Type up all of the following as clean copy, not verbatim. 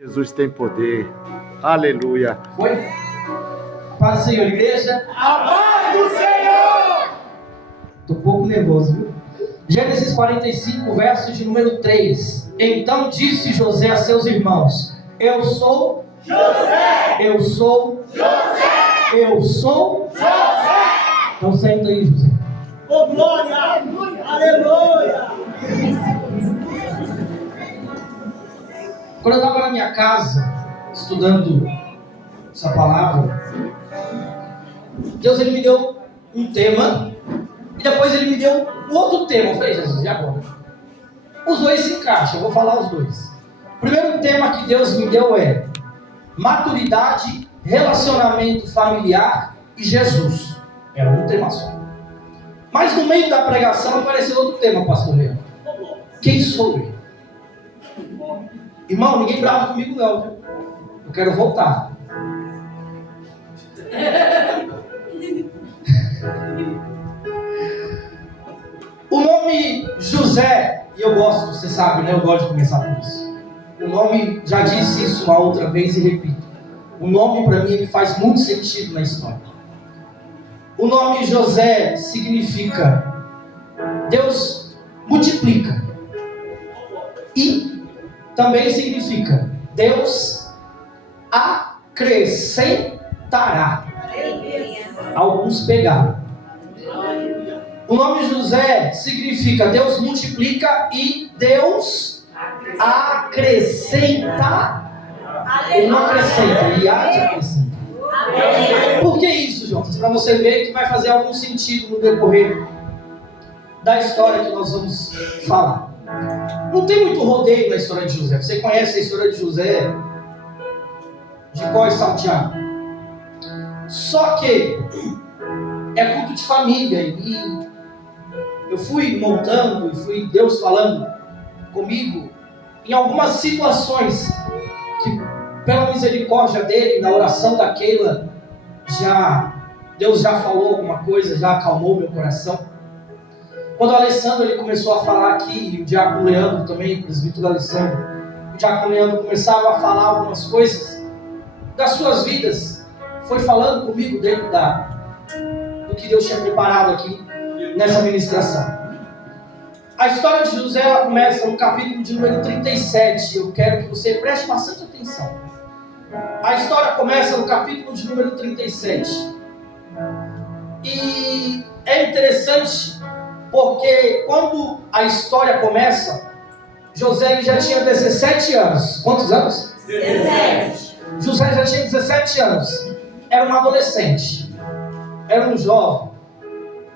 Jesus tem poder. Aleluia. Foi? Paz do Senhor, igreja. A paz do Senhor! Estou um pouco nervoso, viu? Gênesis 45, verso de número 3. Então disse José a seus irmãos: Eu sou José! Eu sou José! Eu sou José! Então senta aí, José. Oh, glória! Aleluia! Quando eu estava na minha casa, estudando essa palavra, Deus ele me deu um tema, e depois ele me deu um outro tema. Eu falei: Jesus, e agora? Os dois se encaixam, eu vou falar os dois. O primeiro tema que Deus me deu é maturidade, relacionamento familiar e Jesus. Era um tema só. Mas no meio da pregação apareceu outro tema, pastor Leandro. Quem sou eu? Irmão, ninguém brava comigo não, viu? Eu quero voltar. O nome José, e eu gosto, você sabe, né? Eu gosto de começar por isso. O nome, já disse isso uma outra vez e repito. O nome para mim ele faz muito sentido na história. O nome José significa Deus multiplica. E também significa Deus acrescentará. Alguns pegaram. O nome José significa Deus multiplica e Deus acrescenta. Ele não acrescenta, ele há de acrescentar. Por que isso, Jonas? Para você ver que vai fazer algum sentido no decorrer da história que nós vamos falar. Não tem muito rodeio na história de José. Você conhece a história de José de cor e salteado. Só que é culto de família. E eu fui montando e fui Deus falando comigo em algumas situações que, pela misericórdia dele, na oração da Keila, Deus já falou alguma coisa, já acalmou meu coração. Quando o Alessandro ele começou a falar aqui, e o diácono Leandro também, o presbítero Alessandro, o diácono Leandro começaram a falar algumas coisas das suas vidas, foi falando comigo dentro do que Deus tinha preparado aqui nessa ministração. A história de José ela começa no capítulo de número 37. Eu quero que você preste bastante atenção. A história começa no capítulo de número 37. E é interessante porque quando a história começa, José ele já tinha 17 anos. Quantos anos? 17. José já tinha 17 anos. Era um adolescente. Era um jovem.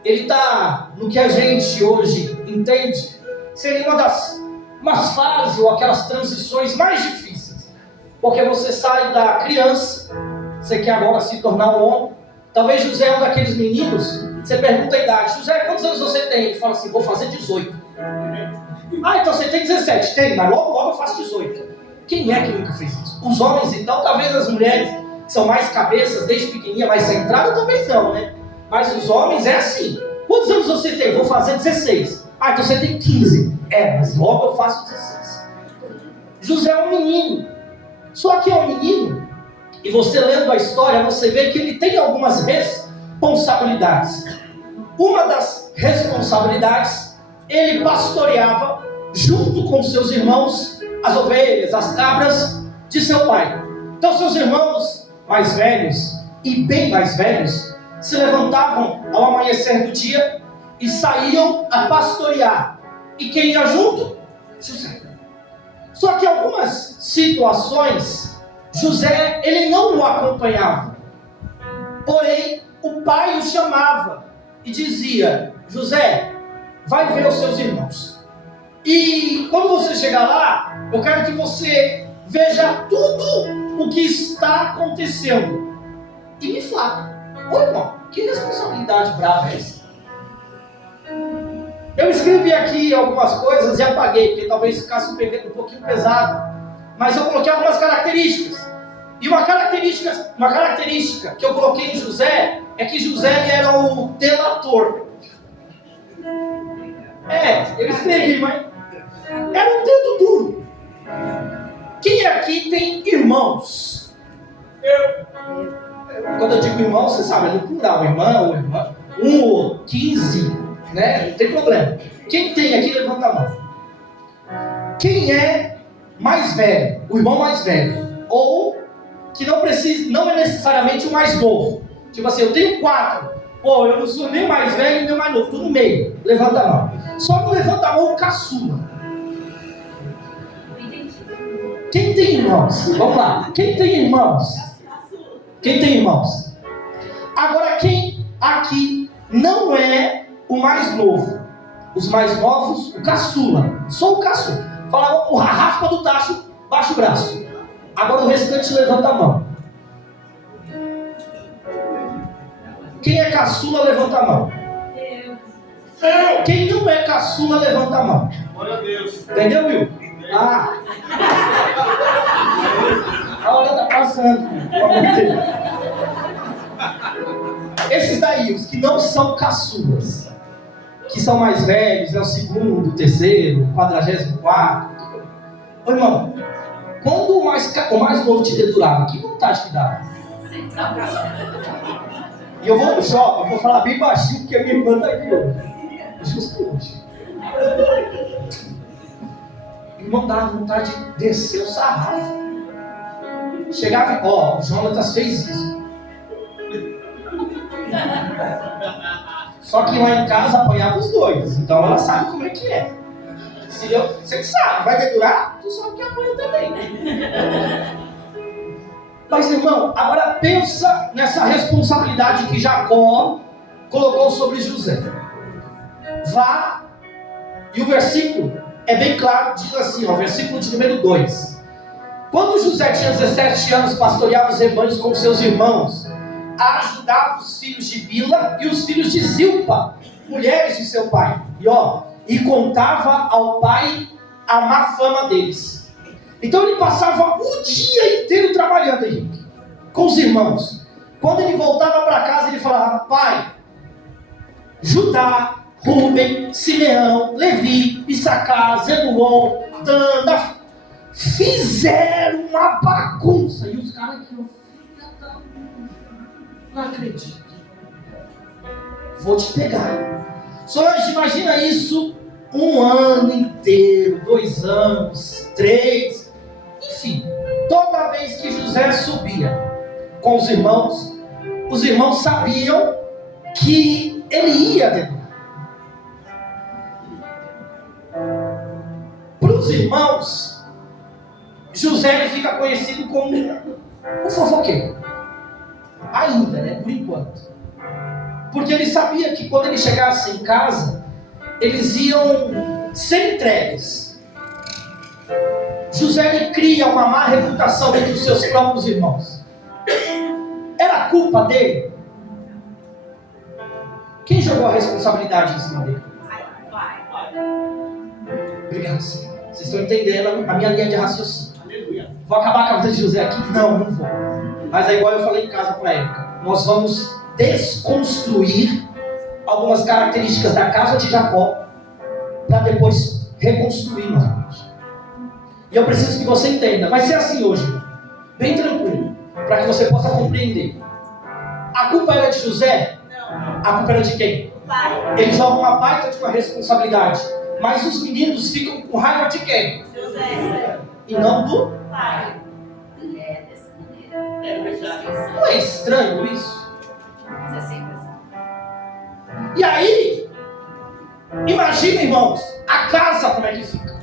Ele está no que a gente hoje entende seria umas fases ou aquelas transições mais difíceis. Porque você sai da criança, você quer agora se tornar um homem. Talvez José é um daqueles meninos, você pergunta a idade: José, quantos anos você tem? Ele fala assim: vou fazer 18. Ah, então você tem 17. Tem, mas logo eu faço 18. Quem é que nunca fez isso? Os homens então, talvez as mulheres que são mais cabeças, desde pequenininha, mais centrada, talvez não, né? Mas os homens é assim: quantos anos você tem? Vou fazer 16. Ah, então você tem 15. Mas logo eu faço 16. José é um menino. Só que é um menino, e você lendo a história, você vê que ele tem algumas responsabilidades. Uma das responsabilidades, ele pastoreava, junto com seus irmãos, as ovelhas, as cabras de seu pai. Então seus irmãos mais velhos, e bem mais velhos, se levantavam ao amanhecer do dia e saíam a pastorear. E quem ia junto? José. Só que algumas situações, José, ele não o acompanhava. Porém, o pai o chamava e dizia: José, vai ver os seus irmãos. E quando você chegar lá, eu quero que você veja tudo o que está acontecendo. E me fale: ô irmão, que responsabilidade brava é essa? Eu escrevi aqui algumas coisas e apaguei, porque talvez ficasse um pouquinho pesado. Mas eu coloquei algumas características. E uma característica que eu coloquei em José é que José era o delator. Eu escrevi, mas era um dedo duro. Quem aqui tem irmãos? Quando eu digo irmão, você sabe, é no plural, irmã, 1 ou 15, né? Não tem problema. Quem tem aqui, levanta a mão. Quem é mais velho? O irmão mais velho. Ou que não é necessariamente o mais novo. Tipo assim, eu tenho 4. Pô, eu não sou nem o mais velho nem o mais novo, tudo no meio. Levanta a mão. Só não levanta a mão o caçula. Quem tem irmãos? Vamos lá. Quem tem irmãos? Quem tem irmãos? Agora, quem aqui não é o mais novo? Os mais novos, o caçula. Só o caçula. Fala o raspa do tacho, baixa o braço. Agora o restante levanta a mão. Quem é caçula, levanta a mão. Quem não é caçula, levanta a mão. Glória a Deus. Entendeu, Will? Ah! A hora tá passando. Esses daí, os que não são caçulas, que são mais velhos, é o 2º, o 3º, o 44º. Ô irmão, quando o mais novo te dedurava, que vontade que dava? E eu vou no shopping, eu vou falar bem baixinho, porque a minha irmã tá aqui hoje. Justo hoje. Irmão, dava vontade de descer o sarrafo. Chegava, ó, o Jonatas fez isso. Só que lá em casa apanhava os dois, então ela sabe como é que é. Você que sabe, vai dedurar, tu sabe que apanha também. Mas irmão, agora pensa nessa responsabilidade que Jacó colocou sobre José. Vá, e o versículo é bem claro, diz assim, ó, versículo de número 2. Quando José tinha 17 anos, pastoreava os rebanhos com seus irmãos, ajudava os filhos de Bila e os filhos de Zilpa, mulheres de seu pai, e contava ao pai a má fama deles. Então ele passava o dia inteiro trabalhando, Henrique, com os irmãos. Quando ele voltava para casa, ele falava: pai, Judá, Rúben, Simeão, Levi, Issacar, Zebulon, Dan, fizeram uma bagunça. E os caras aqui, não acredito. Vou te pegar. Solange, imagina isso 1 ano inteiro, 2 anos, 3. Enfim, toda vez que José subia com os irmãos sabiam que ele ia dedurar. Para os irmãos, José ele fica conhecido como o fofoqueiro. Ainda, né? Por enquanto. Porque ele sabia que quando ele chegasse em casa, eles iam ser entregues. José ele cria uma má reputação entre os seus próprios irmãos. Era culpa dele? Quem jogou a responsabilidade em cima dele? Obrigado, Senhor. Vocês estão entendendo a minha linha de raciocínio. Aleluia. Vou acabar com a vida de José aqui? Não vou. Mas é igual eu falei em casa para ela. Nós vamos desconstruir algumas características da casa de Jacó para depois reconstruir novamente. E eu preciso que você entenda. Vai ser assim hoje, bem tranquilo, para que você possa compreender. A culpa era de José? Não. A culpa era de quem? Pai. Ele joga uma baita de uma responsabilidade. Mas os meninos ficam com raiva de quem? José. E não do pai. É dessa maneira. É verdade. Não é estranho isso? Mas é sempre assim. E aí, imagina, irmãos, a casa como é que fica.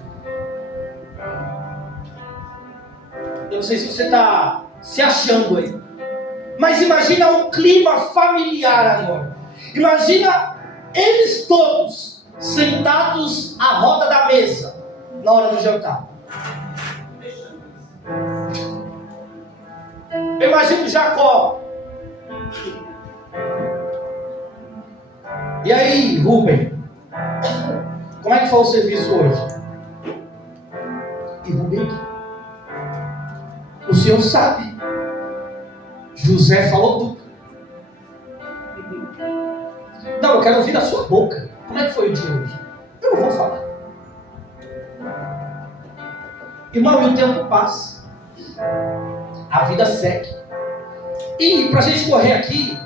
Eu não sei se você está se achando aí, mas imagina o clima familiar agora. Imagina eles todos sentados à roda da mesa na hora do jantar. Eu imagino Jacó. E aí, Rúben? Como é que foi o serviço hoje? E Rúben? O senhor sabe. José falou tudo. Não, eu quero ouvir da sua boca. Como é que foi o dia hoje? Eu não vou falar. Irmão, e o tempo passa. A vida segue. E para a gente correr aqui,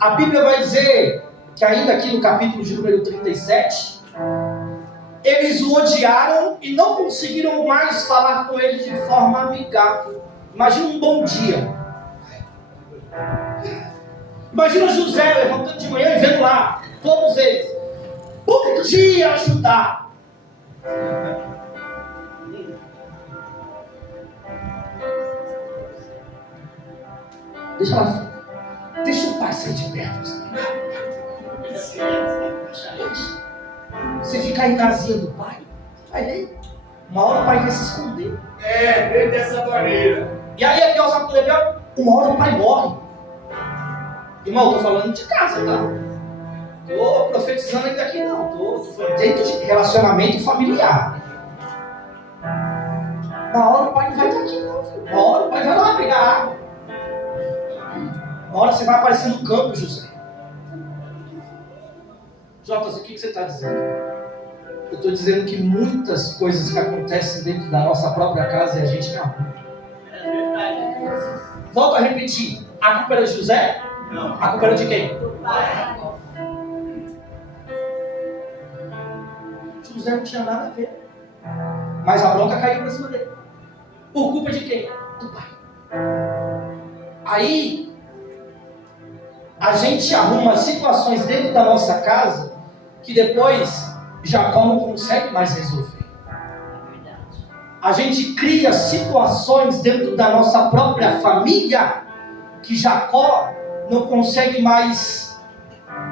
a Bíblia vai dizer que ainda aqui no capítulo de número 37, eles o odiaram e não conseguiram mais falar com ele de forma amigável. Imagina um bom dia. Imagina José levantando de manhã e vendo lá, todos eles. Bom dia, Judá. Deixa lá. Deixa o pai sair de perto. Você ficar aí na asinha do pai, vai ver. Uma hora o pai vai se esconder. Bem dessa maneira. E aí é pior, sabe o que é pior? Uma hora o pai morre. Irmão, eu tô falando de casa, tá? Tô profetizando ainda aqui não. Tô falando dentro de relacionamento familiar. Uma hora o pai não vai estar aqui não, filho. Uma hora o pai vai lá pegar água. Uma hora você vai aparecer no campo, José. Jotas, o que você está dizendo? Eu estou dizendo que muitas coisas que acontecem dentro da nossa própria casa e a gente não arruma. Volto a repetir. A culpa era de José? Não. A culpa era de quem? José não tinha nada a ver. Mas a bronca caiu para cima dele. Por culpa de quem? Do pai. Aí, a gente arruma situações dentro da nossa casa que depois Jacó não consegue mais resolver. A gente cria situações dentro da nossa própria família que Jacó não consegue mais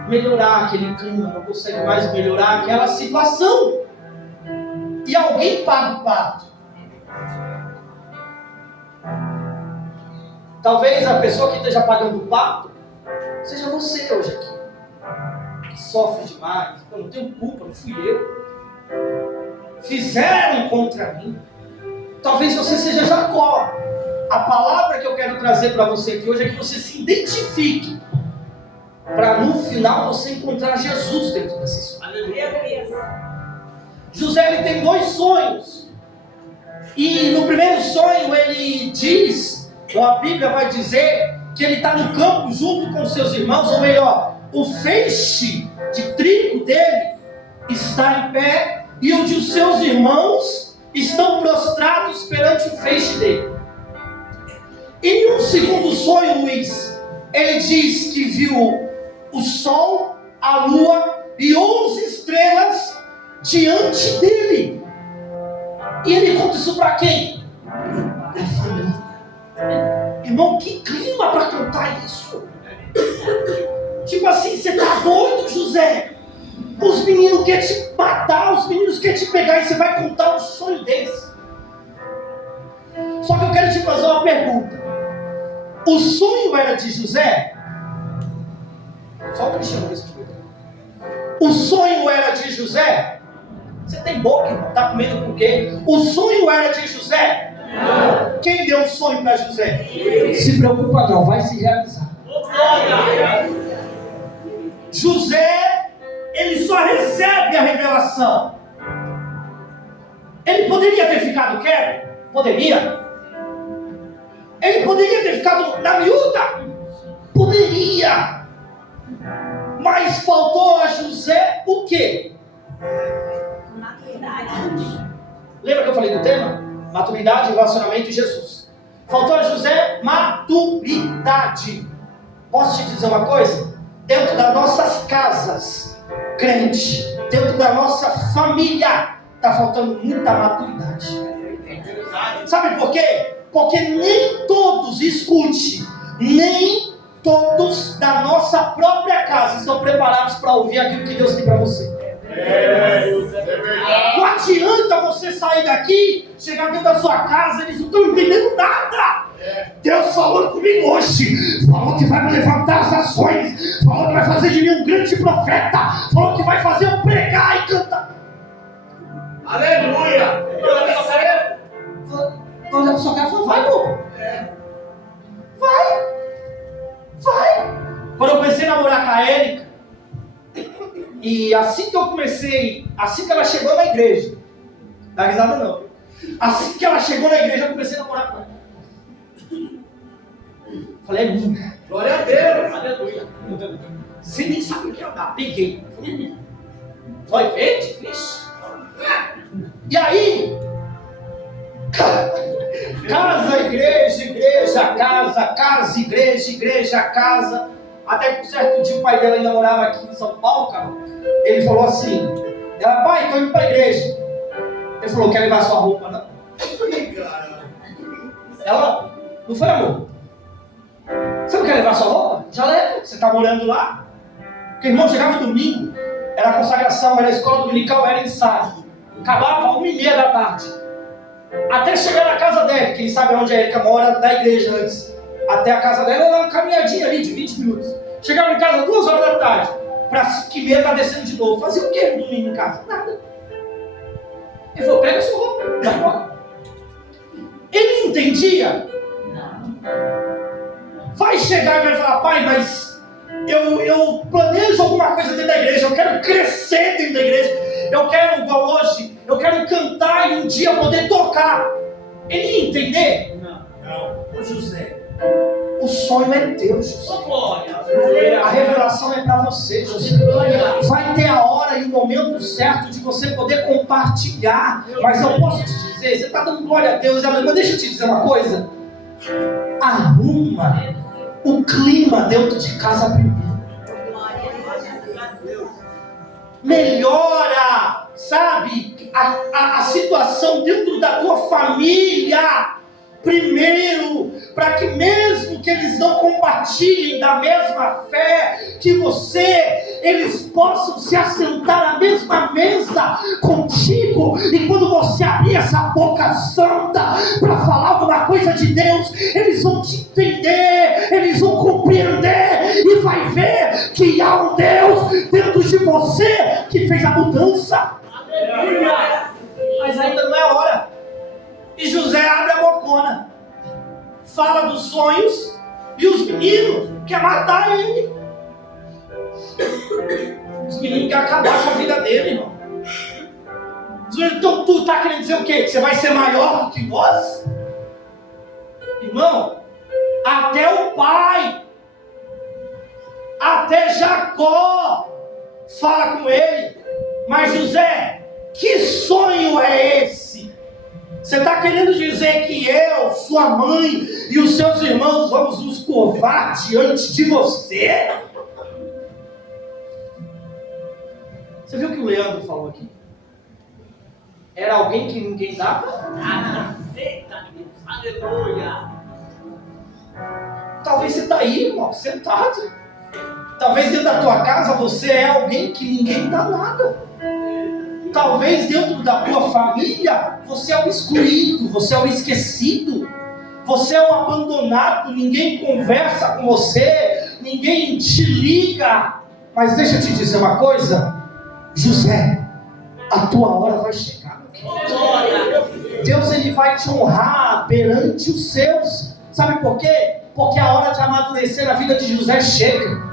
melhorar aquele clima, não consegue mais melhorar aquela situação. E alguém paga o pato. Talvez a pessoa que esteja pagando o pato seja você hoje aqui, que sofre demais. Eu não tenho culpa, não fui eu. Fizeram contra mim. Talvez você seja Jacó. A palavra que eu quero trazer para você aqui hoje é que você se identifique, para no final você encontrar Jesus dentro dessa história. José ele tem 2 sonhos. E no primeiro sonho ele diz, ou a Bíblia vai dizer, que ele está no campo junto com seus irmãos, ou melhor, o feixe de trigo dele está em pé e o de seus irmãos estão prostrados perante o feixe dele. E no segundo sonho, Luiz, ele diz que viu o sol, a lua e 11 estrelas diante dele. E ele conta isso para quem? Para a família. Irmão, que clima para cantar isso? Tipo assim, você tá doido, José? Os meninos querem te matar, os meninos querem te pegar e você vai contar um sonho desse. Só que eu quero te fazer uma pergunta. O sonho era de José? Só o Cristiano respondeu. O sonho era de José? Você tem boca, irmão? Tá com medo por quê? O sonho era de José? Não. Quem deu o sonho para José? Se preocupa não, vai se realizar. José, ele só recebe a revelação. Ele poderia ter ficado quieto? Poderia. Ele poderia ter ficado na miúda? Poderia. Mas faltou a José o quê? Maturidade. Lembra que eu falei do tema? Maturidade, relacionamento e Jesus. Faltou a José maturidade. Posso te dizer uma coisa? Dentro das nossas casas, crente, dentro da nossa família, está faltando muita maturidade. Sabe por quê? Porque nem todos, escute, nem todos da nossa própria casa estão preparados para ouvir aquilo que Deus tem para você. Não adianta você sair daqui, chegar dentro da sua casa, eles não estão entendendo nada. Deus falou comigo hoje, falou que vai me levantar as ações, falou que vai fazer de mim um grande profeta, falou que vai fazer eu pregar e cantar. Aleluia! Quando a sua casa falou, vai, pô. Vai. Quando eu comecei a namorar com a Érica, e assim que ela chegou na igreja, não dá risada não, Assim que ela chegou na igreja, eu comecei a namorar com ela. Falei, é minha. Glória a Deus. Aleluia. Você nem sabe o que é dar. Peguei. Foi verde? Vixe. E aí, casa, igreja, igreja, casa, casa, igreja, casa. Até que um certo dia o pai dela ainda morava aqui em São Paulo, cara. Ele falou assim, ela, pai, tô indo pra igreja. Ele falou, quer levar sua roupa, não? Ela, não foi, amor? Você não quer levar sua roupa? Já leva, você tá morando lá. Porque irmão, chegava domingo, era consagração, era escola dominical, era ensaio. Acabava 1h30 da tarde. Até chegar na casa dele, quem sabe onde a Erika mora, da igreja antes. Até a casa dela era uma caminhadinha ali de 20 minutos. Chegava em casa 2 horas da tarde. Para 5h30 tá descendo de novo. Fazia o que no domingo em casa? Nada. Ele falou, pega a sua roupa, vai embora. Ele entendia. Vai chegar e vai falar, pai, mas eu planejo alguma coisa dentro da igreja, eu quero crescer dentro da igreja, eu quero, igual hoje, eu quero cantar e um dia poder tocar. Ele ia entender? Não. Ô José, o sonho é teu, José. A revelação é para você, José. Vai ter a hora e o momento certo de você poder compartilhar. Mas eu posso te dizer, você está dando glória a Deus, mas deixa eu te dizer uma coisa. Arruma o clima dentro de casa primeiro. Melhora, sabe, a situação dentro da tua família primeiro, para que mesmo que eles não compartilhem da mesma fé que você, eles possam se assentar à mesma mesa contigo, e quando você abrir essa boca santa para falar alguma coisa de Deus, eles vão te entender, eles vão compreender, e vai ver que há um Deus dentro de você que fez a mudança. Aleluia. Mas ainda não é a hora. E José abre a bocona, fala dos sonhos, e os meninos querem matar ele. Os meninos querem acabar com a vida dele, irmão. Então tu está querendo dizer o quê? Que você vai ser maior do que nós? Irmão, até o pai, até Jacó fala com ele. Mas José, que sonho é esse? Você está querendo dizer que eu, sua mãe e os seus irmãos vamos nos curvar diante de você? Você viu o que o Leandro falou aqui? Era alguém que ninguém dava? Eita, aleluia! Talvez você está aí, irmão, sentado. Talvez dentro da tua casa você é alguém que ninguém dá nada. Talvez dentro da tua família você é o excluído, você é o esquecido, você é o abandonado, ninguém conversa com você, ninguém te liga. Mas deixa eu te dizer uma coisa, José, a tua hora vai chegar. Deus, ele vai te honrar perante os seus. Sabe por quê? Porque a hora de amadurecer na vida de José chega.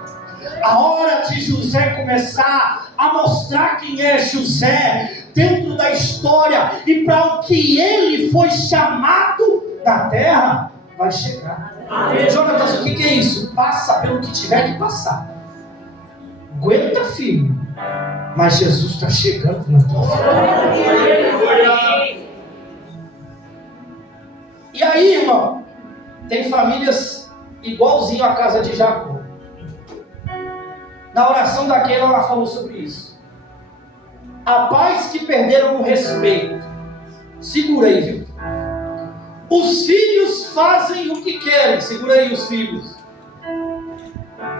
A hora de José começar a mostrar quem é José dentro da história e para o que ele foi chamado na terra, vai chegar. Jonatas, o que é isso? Passa pelo que tiver que passar. Aguenta, filho. Mas Jesus está chegando na tua vida. E aí, irmão, tem famílias igualzinho à casa de Jacó. Na oração daquela, ela falou sobre isso. Há pais que perderam o respeito. Segura aí, viu? Os filhos fazem o que querem. Segura aí os filhos.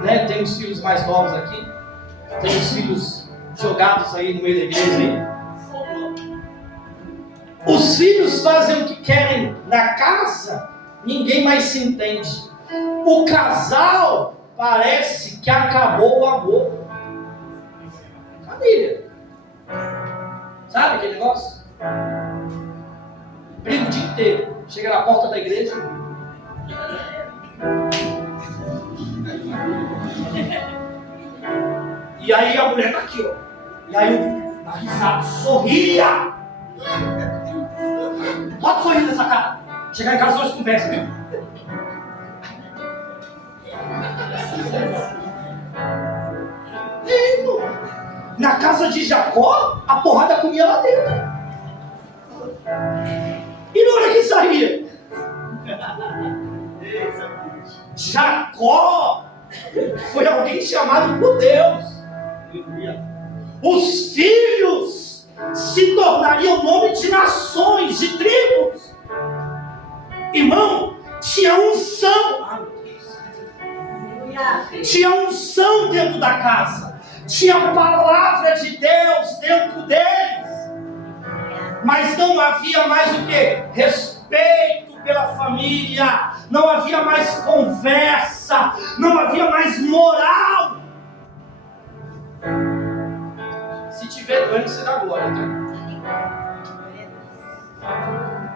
Né? Tem os filhos mais novos aqui. Tem os filhos jogados aí no meio da igreja. Hein? Os filhos fazem o que querem na casa. Ninguém mais se entende. O casal parece que acabou o amor. Família. Sabe aquele negócio? Briga o dia inteiro. Chega na porta da igreja. E aí a mulher tá aqui, ó. E aí o risado sorria. Bota um sorriso nessa cara. Chegar em casa nós conversa, viu? Na casa de Jacó, a porrada comia lá dentro. E na hora que saía, Jacó foi alguém chamado por Deus. Os filhos se tornariam nome de nações, de tribos. Irmão, tinha unção. Tinha unção dentro da casa. Tinha a palavra de Deus dentro deles. Mas não havia mais o que? Respeito pela família. Não havia mais conversa. Não havia mais moral. Se tiver doendo, você dá glória, tá?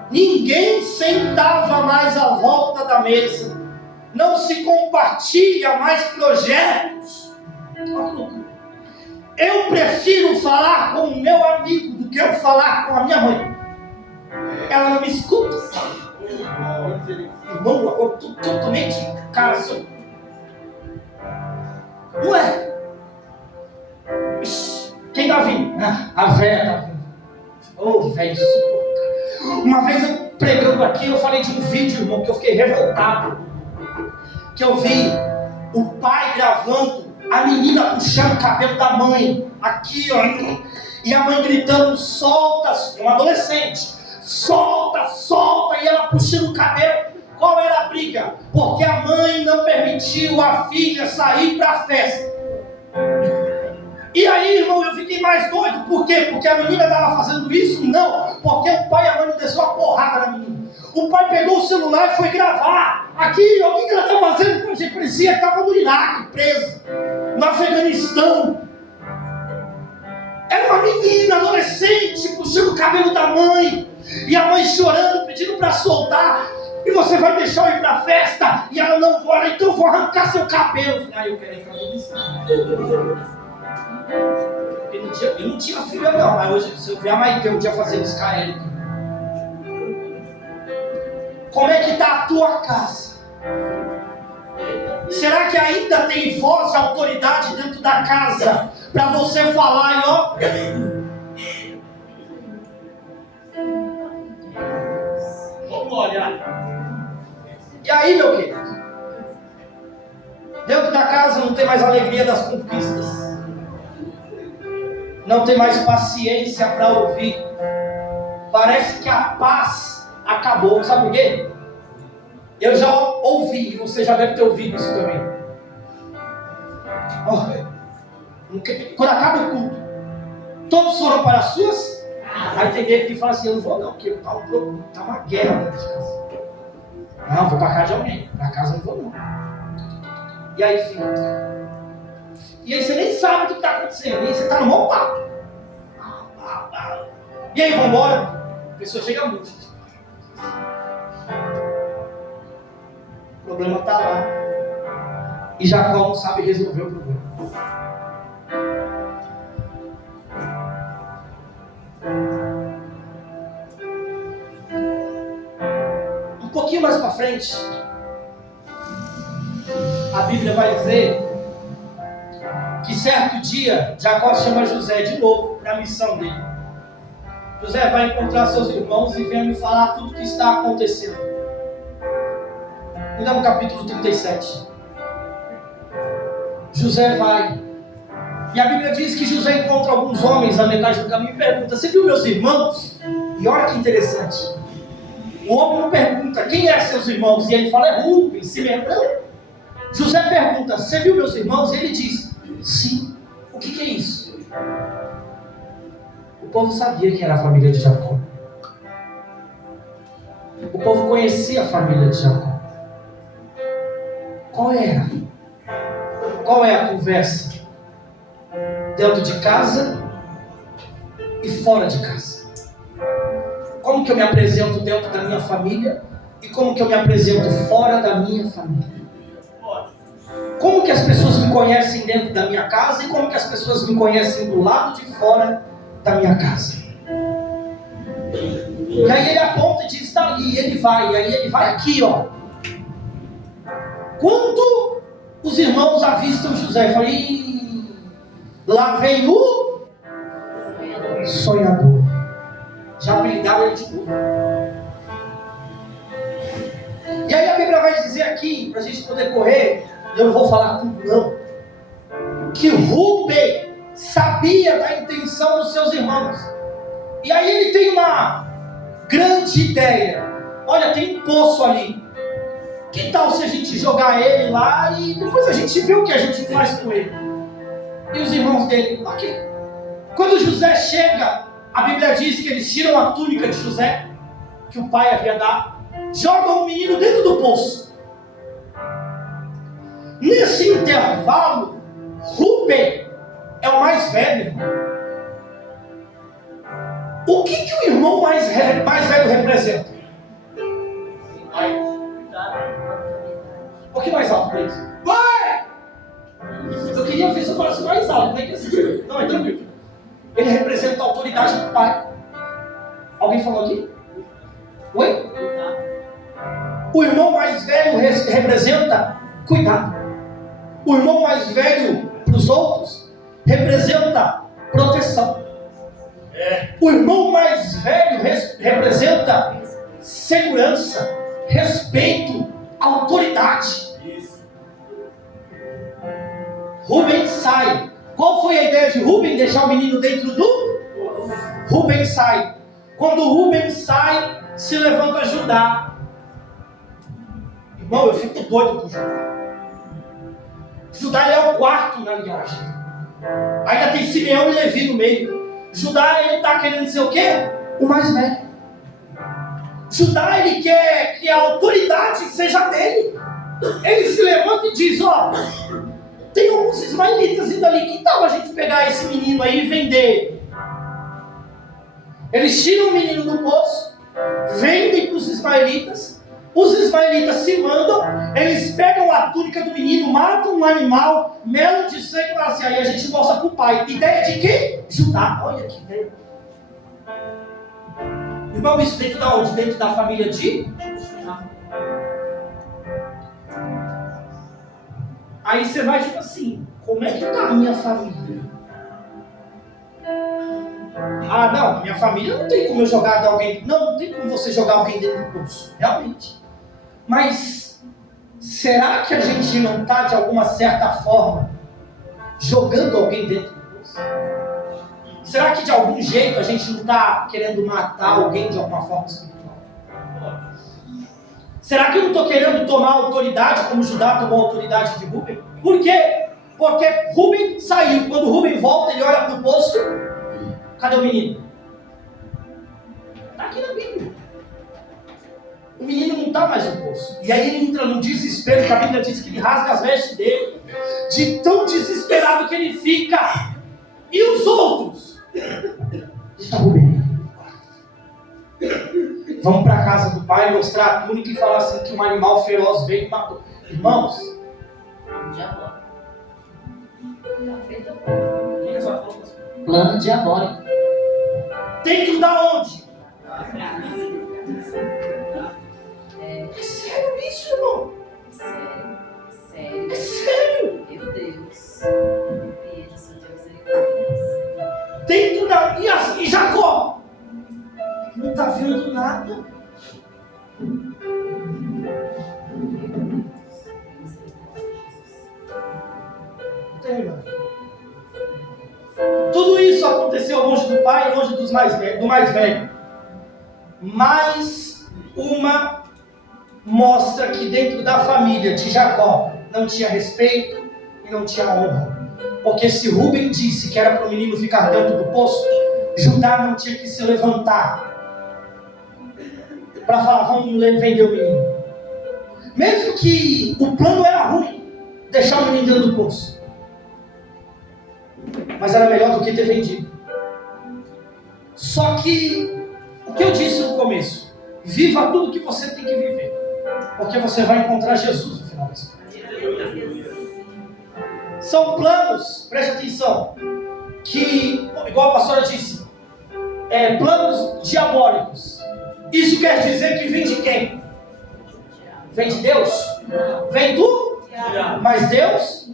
Ninguém sentava mais à volta da mesa. Não se compartilha mais projetos. Eu prefiro falar com o meu amigo do que eu falar com a minha mãe. Ela não me escuta. Irmão, agora eu tô totalmente caso. Ué? Quem tá vindo? A véia tá vindo. Ô, velho, insuportável. Uma vez eu pregando aqui, eu falei de um vídeo, irmão, que eu fiquei revoltado. Que eu vi o pai gravando a menina puxando o cabelo da mãe, aqui ó, e a mãe gritando, solta, um adolescente, solta, solta, e ela puxando o cabelo. Qual era a briga? Porque a mãe não permitiu a filha sair para a festa. E aí, irmão, eu fiquei mais doido. Por quê? Porque a menina estava fazendo isso? Não, porque o pai e a mãe não desceu a porrada na menina. O pai pegou o celular e foi gravar. Aqui, ó, o que ela está fazendo? A gente parecia que estava no Iraque, preso, no Afeganistão. Era uma menina, adolescente, puxando o cabelo da mãe. E a mãe chorando, pedindo para soltar. E você vai deixar eu ir para a festa? E ela não vai, então eu vou arrancar seu cabelo. Aí eu quero entrar no missão. Eu não tinha filha não, mas hoje, se eu ver a Maite um dia fazendo isso com a Erika. Como é que está a tua casa? Será que ainda tem voz e autoridade dentro da casa para você falar e ó? Vamos olhar. E aí, meu querido? Dentro da casa não tem mais alegria das conquistas. Não tem mais paciência para ouvir. Parece que a paz acabou. Sabe por quê? Eu já ouvi, e você já deve ter ouvido isso também. Quando acaba o culto, todos foram para as suas. Aí tem gente que fala assim, eu não vou não, porque está uma guerra dentro de casa. Não, vou para casa de alguém. Para casa eu não vou não. E aí fica. E aí você nem sabe o que está acontecendo. E aí você está no maior papo. E aí, vamos embora. A pessoa chega muito. O problema está lá. E Jacó não sabe resolver o problema. Um pouquinho mais para frente, a Bíblia vai dizer que certo dia Jacó chama José de novo para a missão dele. José vai encontrar seus irmãos e vem me falar tudo o que está acontecendo. Ainda no capítulo 37. José vai. E a Bíblia diz que José encontra alguns homens na metade do caminho e pergunta, você viu meus irmãos? E olha que interessante. O homem não pergunta, quem é seus irmãos? E ele fala, é Rubens, se lembrando. José pergunta, você viu meus irmãos? E ele diz, sim. O que é isso? O povo sabia quem era a família de Jacó. O povo conhecia a família de Jacó. Qual era? Qual é a conversa? Dentro de casa e fora de casa. Como que eu me apresento dentro da minha família e como que eu me apresento fora da minha família? Como que as pessoas me conhecem dentro da minha casa e como que as pessoas me conhecem do lado de fora da minha casa? E aí ele aponta e diz, está ali, e ele vai. E aí ele vai aqui, ó. Quando os irmãos avistam José, falam, ih, lá vem o sonhador. Já apelidaram ele de burro. E aí a Bíblia vai dizer aqui, para a gente poder correr, e eu não vou falar tudo não, que Rúben sabia da intenção dos seus irmãos. E aí ele tem uma grande ideia. Olha, tem um poço ali. Que tal se a gente jogar ele lá e depois a gente vê o que a gente faz com ele? E os irmãos dele, ok. Quando José chega, a Bíblia diz que eles tiram a túnica de José, que o pai havia dado, jogam o menino dentro do poço. Nesse intervalo, Rúben é o mais velho. O que o irmão mais velho representa? Um pouquinho mais alto para isso. Vai! Eu queria ver se eu falasse mais alto, né? Não, é tranquilo. Ele representa a autoridade do pai. Alguém falou aqui? Oi? O irmão mais velho representa cuidado. O irmão mais velho para os outros representa proteção. O irmão mais velho representa segurança, respeito, autoridade. Rúben sai. Qual foi a ideia de Rúben deixar o menino dentro do? Rúben sai. Quando Rúben sai, se levanta Judá. Irmão, eu fico doido com Judá. Judá é o quarto na linhagem. Ainda tem Simeão e Levi no meio. Judá, ele está querendo ser o quê? O mais velho. Judá, ele quer que a autoridade seja dele. Ele se levanta e diz, ó, tem alguns ismaelitas indo ali, que tal a gente pegar esse menino aí e vender? Eles tiram o menino do poço, vendem para os ismaelitas se mandam, eles pegam a túnica do menino, matam um animal, melo de sangue, e assim, aí a gente mostra para o pai. Ideia de quê? Judá. Olha que ideia. Irmão, isso dentro da onde? Dentro da família de? Aí você vai tipo assim, como é que está a minha família? Ah, não, minha família não tem como eu jogar alguém. Não tem como você jogar alguém dentro do poço, realmente. Mas será que a gente não está de alguma certa forma jogando alguém dentro do poço? Será que de algum jeito a gente não está querendo matar alguém de alguma forma espiritual? Será que eu não estou querendo tomar autoridade como Judá tomou a autoridade de Rúben? Por quê? Porque Rúben saiu. Quando Rúben volta, ele olha para o poço. Cadê o menino? Está aqui na Bíblia. O menino não está mais no poço. E aí ele entra num desespero, que a Bíblia diz que ele rasga as vestes dele. De tão desesperado que ele fica. E os outros? Deixa Rúben. Vamos para a casa do pai, mostrar a túnica e falar assim que um animal feroz veio e matou. Irmãos, plano diabólico. Dentro da onde? É sério isso, irmão? Sério. É sério. Meu Deus. Compreende, Senhor de misericórdia. Dentro da... E Jacó? Não está vendo nada. Terminando. Tudo isso aconteceu longe do pai, longe do mais velho. Mais uma mostra que dentro da família de Jacó não tinha respeito e não tinha honra. Porque se Rúben disse que era para o menino ficar dentro do poço, Judá não tinha que se levantar para falar, vamos vender o menino. Mesmo que o plano era ruim, deixar o menino dentro do poço. Mas era melhor do que ter vendido. Só que, o que eu disse no começo, viva tudo que você tem que viver. Porque você vai encontrar Jesus no final da história. São planos, preste atenção, que, igual a pastora disse, planos diabólicos. Isso quer dizer que vem de quem? Vem de Deus? Vem do? Mas Deus?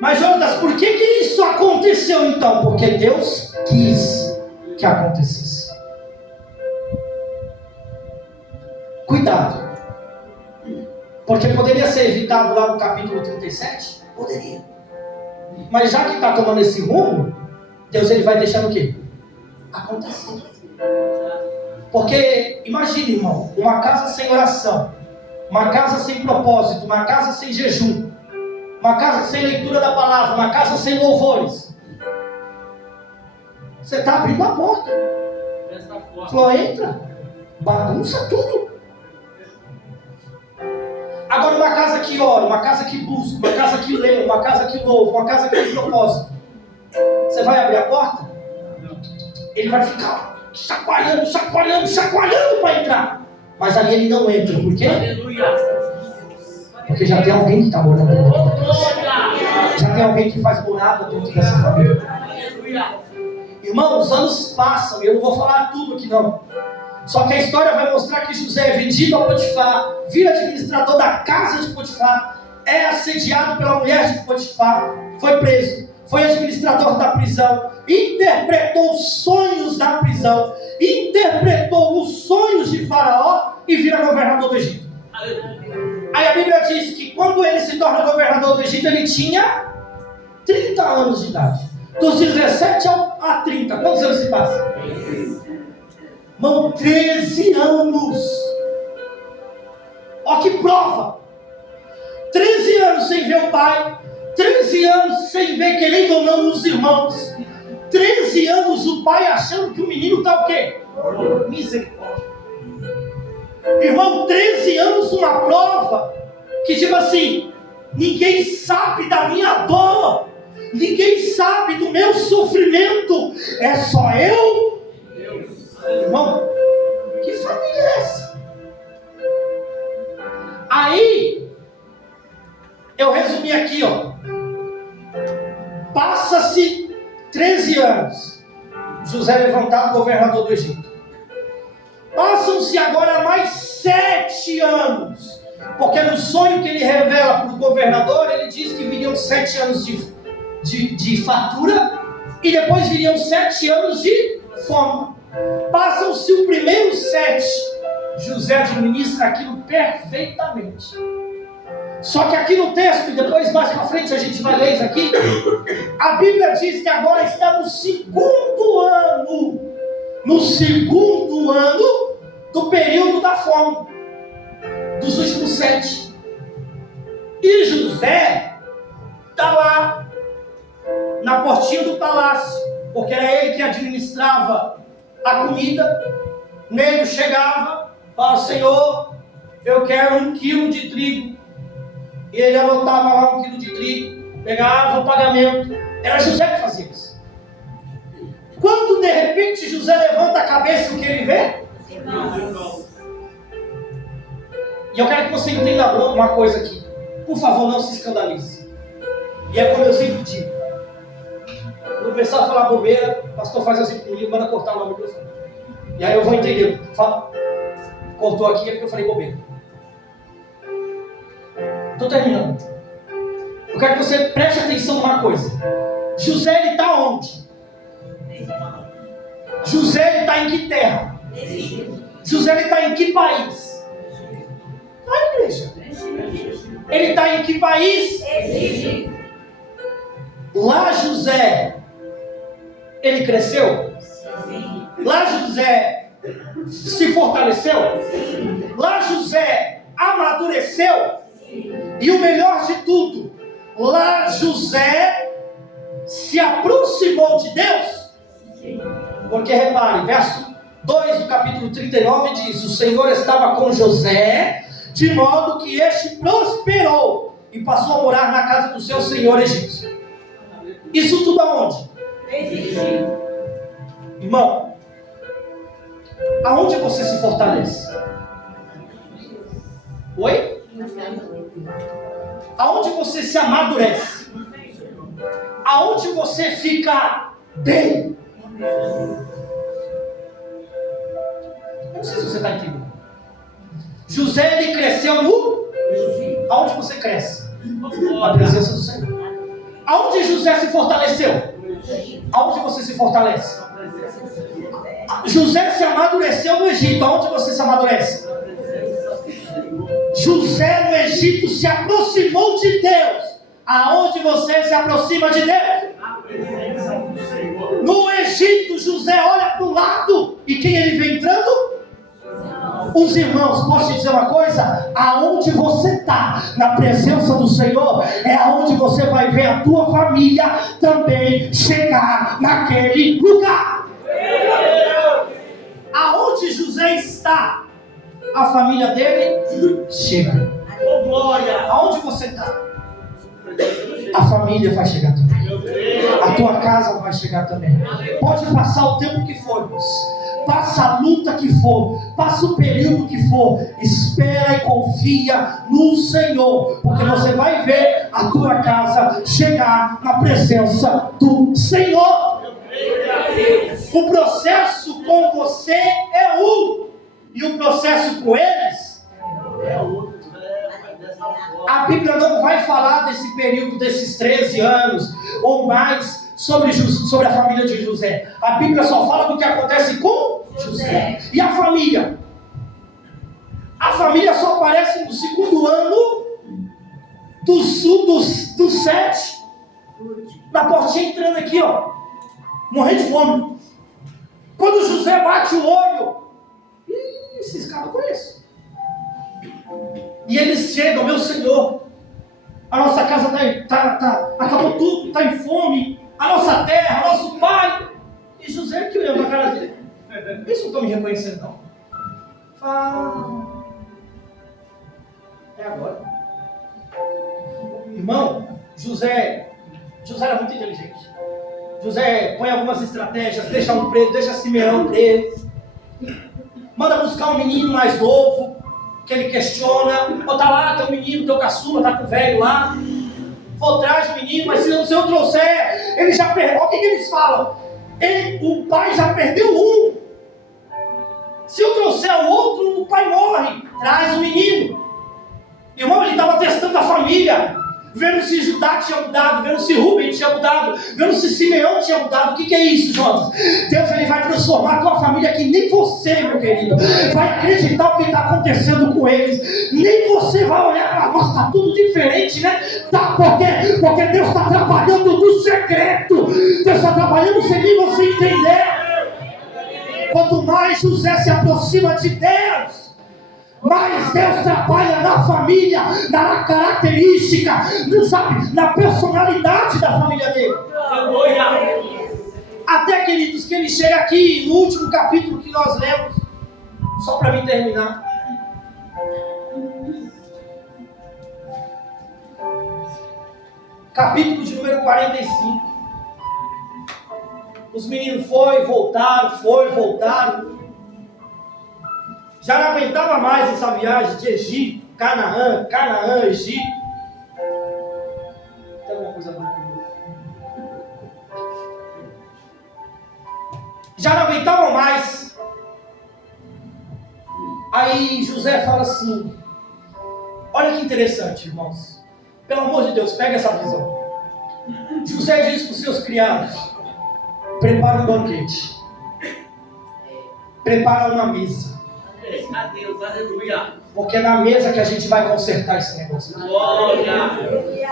Mas Jonas, por que isso aconteceu então? Porque Deus quis que acontecesse. Cuidado. Porque poderia ser evitado lá no capítulo 37? Poderia. Mas já que está tomando esse rumo, Deus ele vai deixando o quê? Acontecer. Porque, imagine, irmão, uma casa sem oração, uma casa sem propósito, uma casa sem jejum, uma casa sem leitura da palavra, uma casa sem louvores. Você está abrindo a porta. Falou, entra, bagunça tudo. Agora, uma casa que ora, uma casa que busca, uma casa que lê, uma casa que louva, uma casa que tem propósito. Você vai abrir a porta? Ele vai ficar chacoalhando para entrar. Mas ali ele não entra. Por quê? Porque já tem alguém que está morando dentro. Já tem alguém que faz morada dentro dessa família. Irmão, os anos passam. Eu não vou falar tudo aqui não. Só que a história vai mostrar que José é vendido a Potifar, vira administrador da casa de Potifar, é assediado pela mulher de Potifar, foi preso, foi administrador da prisão, interpretou os sonhos da prisão, interpretou os sonhos de Faraó e vira governador do Egito. Aí a Bíblia diz que quando ele se torna governador do Egito, ele tinha 30 anos de idade. Dos 17 a 30, quantos anos se passa? Irmão, 13 anos. Ó que prova. 13 anos sem ver o pai. 13 anos sem ver, querendo ou não, os irmãos. 13 anos o pai achando que o menino está o quê? Misericórdia. Irmão, 13 anos uma prova que tipo assim, ninguém sabe da minha dor. Ninguém sabe do meu sofrimento. É só eu. Irmão, que família é essa? Aí, eu resumi aqui, ó. Passa-se 13 anos. José é levantado governador do Egito. Passam-se agora mais 7 anos. Porque no sonho que ele revela para o governador, ele diz que viriam 7 anos de fartura e depois viriam 7 anos de fome. Passam-se o primeiro 7. José administra aquilo perfeitamente. Só que aqui no texto, e depois mais para frente a gente vai ler isso aqui, a Bíblia diz que agora está no segundo ano. No segundo ano do período da fome. Dos últimos 7. E José está lá, na portinha do palácio, porque era ele que administrava a comida. Nego chegava, falava, Senhor, eu quero 1 quilo de trigo. E ele anotava lá 1 quilo de trigo, pegava o pagamento. Era José que fazia isso. Quando de repente José levanta a cabeça, o que ele vê? E eu quero que você entenda uma coisa aqui. Por favor, não se escandalize. E é como eu sempre digo. Quando começar a falar bobeira, o pastor faz assim comigo, manda cortar o nome do microfone. E aí eu vou entender. Cortou aqui é porque eu falei bobeira. Estou terminando. Eu quero que você preste atenção numa coisa. José, ele está onde? José, ele está em que terra? José, ele está em que país? Na igreja. Ele está em que país? Lá José, ele cresceu? Lá José se fortaleceu? Lá José amadureceu? E o melhor de tudo, lá José se aproximou de Deus? Porque repare, verso 2 do capítulo 39 diz: o Senhor estava com José, de modo que este prosperou e passou a morar na casa do seu senhor egípcio. Isso tudo aonde? Irmão, aonde você se fortalece? Oi? Aonde você se amadurece? Aonde você fica bem? Eu não sei se você está entendendo. José, ele cresceu no... Aonde você cresce? Na presença do Senhor. Aonde José se fortaleceu? Aonde você se fortalece? José se amadureceu no Egito. Aonde você se amadurece? José no Egito se aproximou de Deus. Aonde você se aproxima de Deus? No Egito, José olha para o lado. E quem ele vê entrando? Os irmãos. Posso te dizer uma coisa? Aonde você está, na presença do Senhor, é aonde você vai ver a tua família também chegar naquele lugar. Aonde José está, a família dele chega. Aonde você está, a família vai chegar também. A tua casa vai chegar também. Pode passar o tempo que for, irmãos. Passa a luta que for, passa o período que for, espera e confia no Senhor, porque você vai ver a tua casa chegar na presença do Senhor. O processo com você é um, e o processo com eles é outro. A Bíblia não vai falar desse período, desses 13 anos ou mais, sobre a família de José. A Bíblia só fala do que acontece com José. E a família? A família só aparece no segundo ano dos 7. Na portinha entrando aqui, ó, morrendo de fome. Quando José bate o olho, esses caras eu conheço. E eles chegam, meu Senhor, a nossa casa acabou tudo, está em fome, a nossa terra, nosso pai. E José que olhou na cara dele, eles não estão me reconhecendo não. É agora. Irmão, José era muito inteligente. José põe algumas estratégias, deixa um preso, deixa Simeão preso, manda buscar um menino mais novo, que ele questiona, tá lá, teu menino, teu caçula, tá com o velho lá, vou atrás do menino, mas se eu trouxer, ele já perdeu. O que eles falam? O pai já perdeu um, se eu trouxer o outro, o pai morre, traz o menino. Irmão, ele estava testando a família, vendo se Judá tinha mudado, vendo se Rubem tinha mudado, vendo se Simeão tinha mudado. O que é isso, Jonas? Deus, ele vai transformar a tua família, que nem você, meu querido, vai acreditar o que está acontecendo com eles. Nem você vai olhar e falar, nossa, está tudo diferente, né? Tá, por quê? Porque Deus está trabalhando no secreto. Deus está trabalhando sem nem você entender. Quanto mais José se aproxima de Deus, mas Deus trabalha na família, na característica, sabe, na personalidade da família dele. Até, queridos, que ele chega aqui no último capítulo que nós lemos, só para mim terminar. Capítulo de número 45. Os meninos voltaram. Já não aguentava mais essa viagem de Egito, Canaã, Egito. Tem alguma coisa boa comigo? Já não aguentavam mais. Aí José fala assim, olha que interessante, irmãos. Pelo amor de Deus, pega essa visão. José diz para os seus criados, prepara um banquete. Prepara uma mesa. Adeus, aleluia. Porque é na mesa que a gente vai consertar esse negócio. Glória.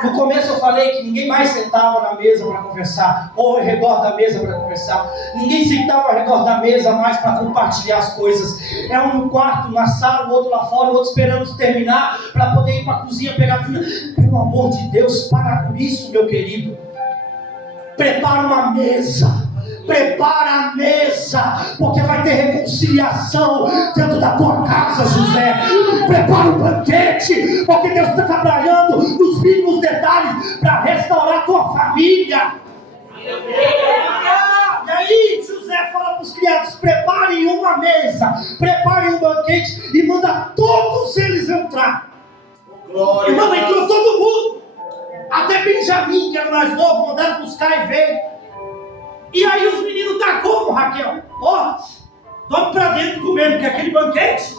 No começo eu falei que ninguém mais sentava na mesa para conversar, ou ao redor da mesa para conversar. Ninguém sentava ao redor da mesa mais para compartilhar as coisas. É um no quarto, na sala, o outro lá fora, o outro esperando terminar para poder ir para a cozinha pegar comida. Pelo amor de Deus, para com isso, meu querido. Prepara uma mesa. Prepara a mesa, porque vai ter reconciliação dentro da tua casa, José. Prepara o banquete, porque Deus está trabalhando nos mínimos detalhes para restaurar a tua família. E aí José fala para os criados, preparem uma mesa, preparem um banquete e manda todos eles entrar. Irmão, entrou todo mundo, até Benjamim, que era mais novo, mandaram buscar e veio. E aí os meninos tá como, Raquel? Ó, vamos pra dentro comendo, porque aquele banquete,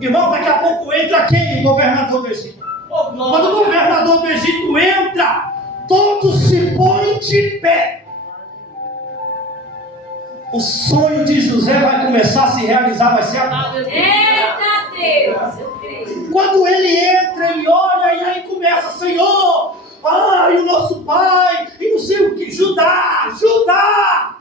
irmão, daqui a pouco entra quem? O governador do Egito. Quando o governador do Egito entra, todos se põem de pé. O sonho de José vai começar a se realizar, vai ser a... Eita Deus, eu creio. Quando ele entra, ele olha e aí começa, Senhor, ai, o nosso pai, e não sei o que, Judá, Judá,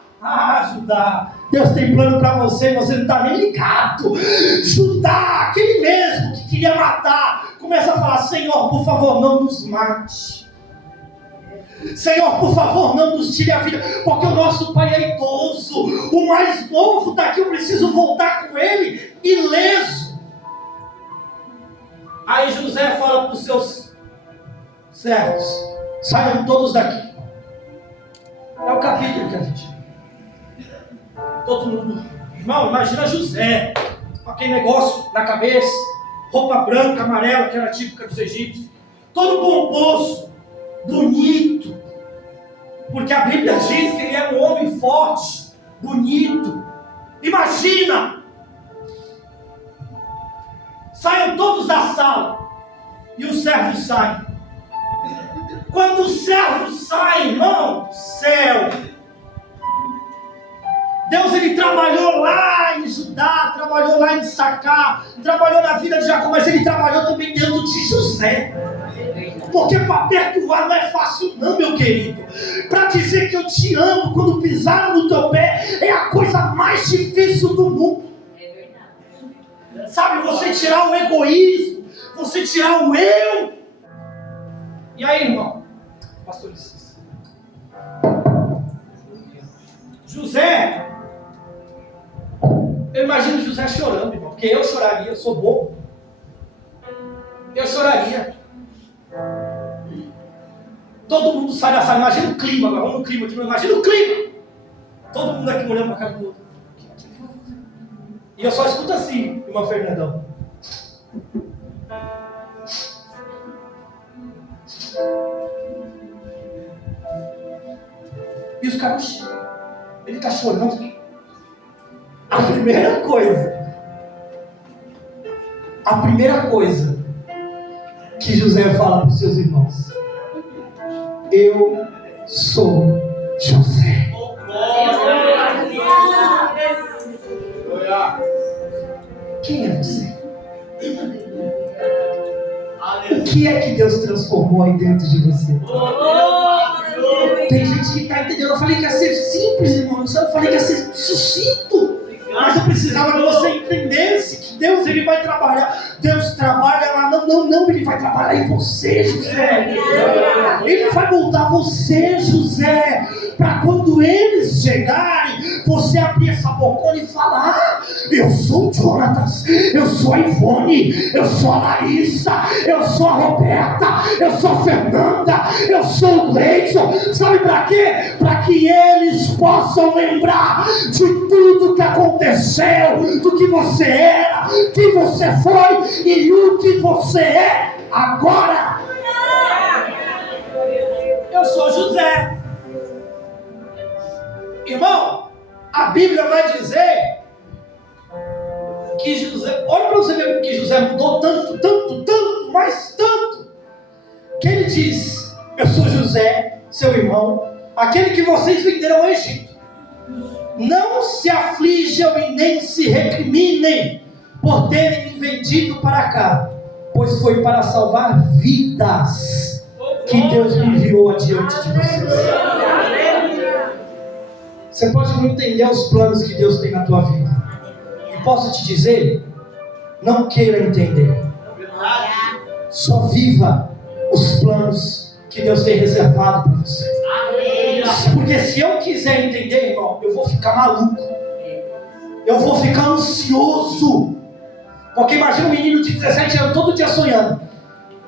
Deus tem plano para você, você não está nem ligado. Judá, aquele mesmo que queria matar, começa a falar, Senhor, por favor, não nos mate. Senhor, por favor, não nos tire a vida, porque o nosso pai é idoso, o mais novo está aqui, eu preciso voltar com ele ileso. Aí José fala para os seus servos, saiam todos daqui. É o capítulo que a gente... Todo mundo... Irmão, imagina José, com aquele negócio na cabeça, roupa branca, amarela, que era típica dos egípcios, todo pomposo, bonito, porque a Bíblia diz que ele era um homem forte, bonito. Imagina! Saiam todos da sala e os servos saem. Quando os servos saem, irmão do céu, Deus ele trabalhou lá em Judá, trabalhou lá em Sacar, trabalhou na vida de Jacó, mas ele trabalhou também dentro de José. Porque para perdoar não é fácil não, meu querido. Para dizer que eu te amo quando pisaram no teu pé é a coisa mais difícil do mundo. É verdade. Sabe, você tirar o egoísmo, você tirar o eu. E aí, irmão? Pastor licença. José, eu imagino José chorando, irmão, porque eu choraria, eu sou bobo. Eu choraria. Todo mundo sai da sala, imagina o clima agora, vamos no clima de novo, imagina o clima. Todo mundo aqui olhando para a cara do outro. E eu só escuto assim, irmão Fernandão. E os caras, ele está chorando. A primeira coisa que José fala para os seus irmãos: eu sou José. Quem é você? O que é que Deus transformou aí dentro de você? Tem gente que está entendendo. Eu falei que ia ser simples, irmão. Eu falei que ia ser sucinto. Mas eu precisava que você entendesse que Deus ele vai trabalhar. Deus trabalha lá. Não, ele vai trabalhar em você, José. Ele vai moldar você, José, para quando eles chegarem, você abrir essa bocona e falar: eu sou o Jonatas, eu sou a Ivone, eu sou a Larissa, eu sou a Roberta, eu sou a Fernanda, eu sou o Leison. Sabe para quê? Para que eles possam lembrar de tudo que aconteceu, do que você era, que você foi e o que você é agora. Eu sou José. Irmão, a Bíblia vai dizer que José, olha para você ver que José mudou tanto, mas tanto, que ele diz: eu sou José, seu irmão, aquele que vocês venderam ao Egito. Não se aflijam e nem se recriminem por terem me vendido para cá, pois foi para salvar vidas que Deus me enviou adiante de vocês. Você pode não entender os planos que Deus tem na tua vida, e posso te dizer, não queira entender, só viva os planos que Deus tem reservado para você. Porque se eu quiser entender, irmão, eu vou ficar maluco, eu vou ficar ansioso. Porque imagina um menino de 17 anos todo dia sonhando,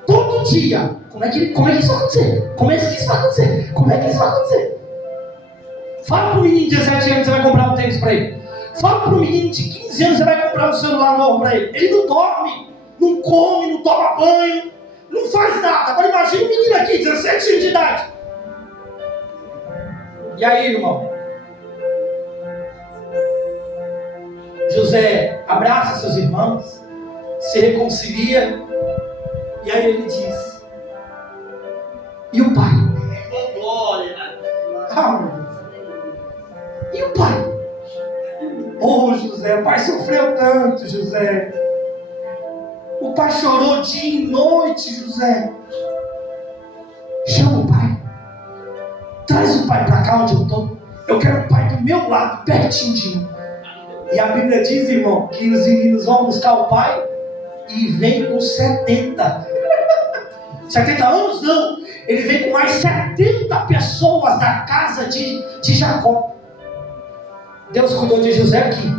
todo dia. Como é que isso vai acontecer? Como é que isso vai acontecer? Como é que isso vai acontecer? Fala para o menino de 17 anos que você vai comprar um tênis para ele. Fala para o menino de 15 anos que você vai comprar um celular novo para ele. Ele não dorme, não come, não toma banho, não faz nada. Agora imagina um menino aqui, 17 anos de idade. E aí, irmão? José abraça seus irmãos, se reconcilia, e aí ele diz: e o pai? Oh, glória. Ah, meu Deus. E o pai? Oh, José, o pai sofreu tanto, José. O pai chorou dia e noite, José. Chama o pai. Traz o pai para cá onde eu estou. Eu quero o pai do meu lado, pertinho de mim. E a Bíblia diz, irmão, que os meninos vão buscar o pai e vem com 70. 70 anos não. Ele vem com mais 70 pessoas da casa de Jacó. Deus cuidou de José aqui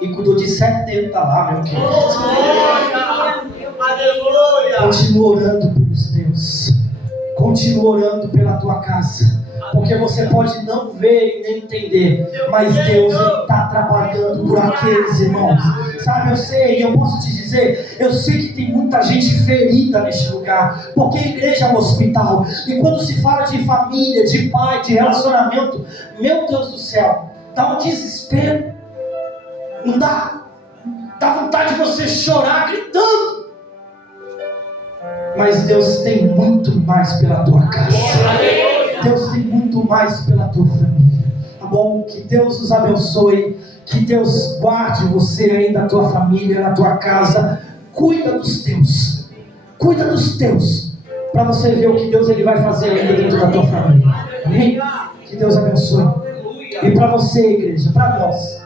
e cuidou de 70 lá, meu querido. Oh, glória. Aleluia. Continua orando pelos teus. Continua orando pela tua casa. Porque você pode não ver e nem entender, mas Deus está trabalhando por aqueles irmãos. Sabe, eu sei, eu posso te dizer, eu sei que tem muita gente ferida neste lugar, porque a igreja é um hospital. E quando se fala de família, de pai, de relacionamento, meu Deus do céu, dá um desespero. Não dá? Dá vontade de você chorar gritando. Mas Deus tem muito mais pela tua casa. Deus tem muito mais pela tua família. Tá bom? Que Deus os abençoe. Que Deus guarde você aí na tua família, na tua casa. Cuida dos teus. Cuida dos teus. Para você ver o que Deus ele vai fazer ainda dentro da tua família. Amém? Que Deus abençoe. E para você, igreja, para nós.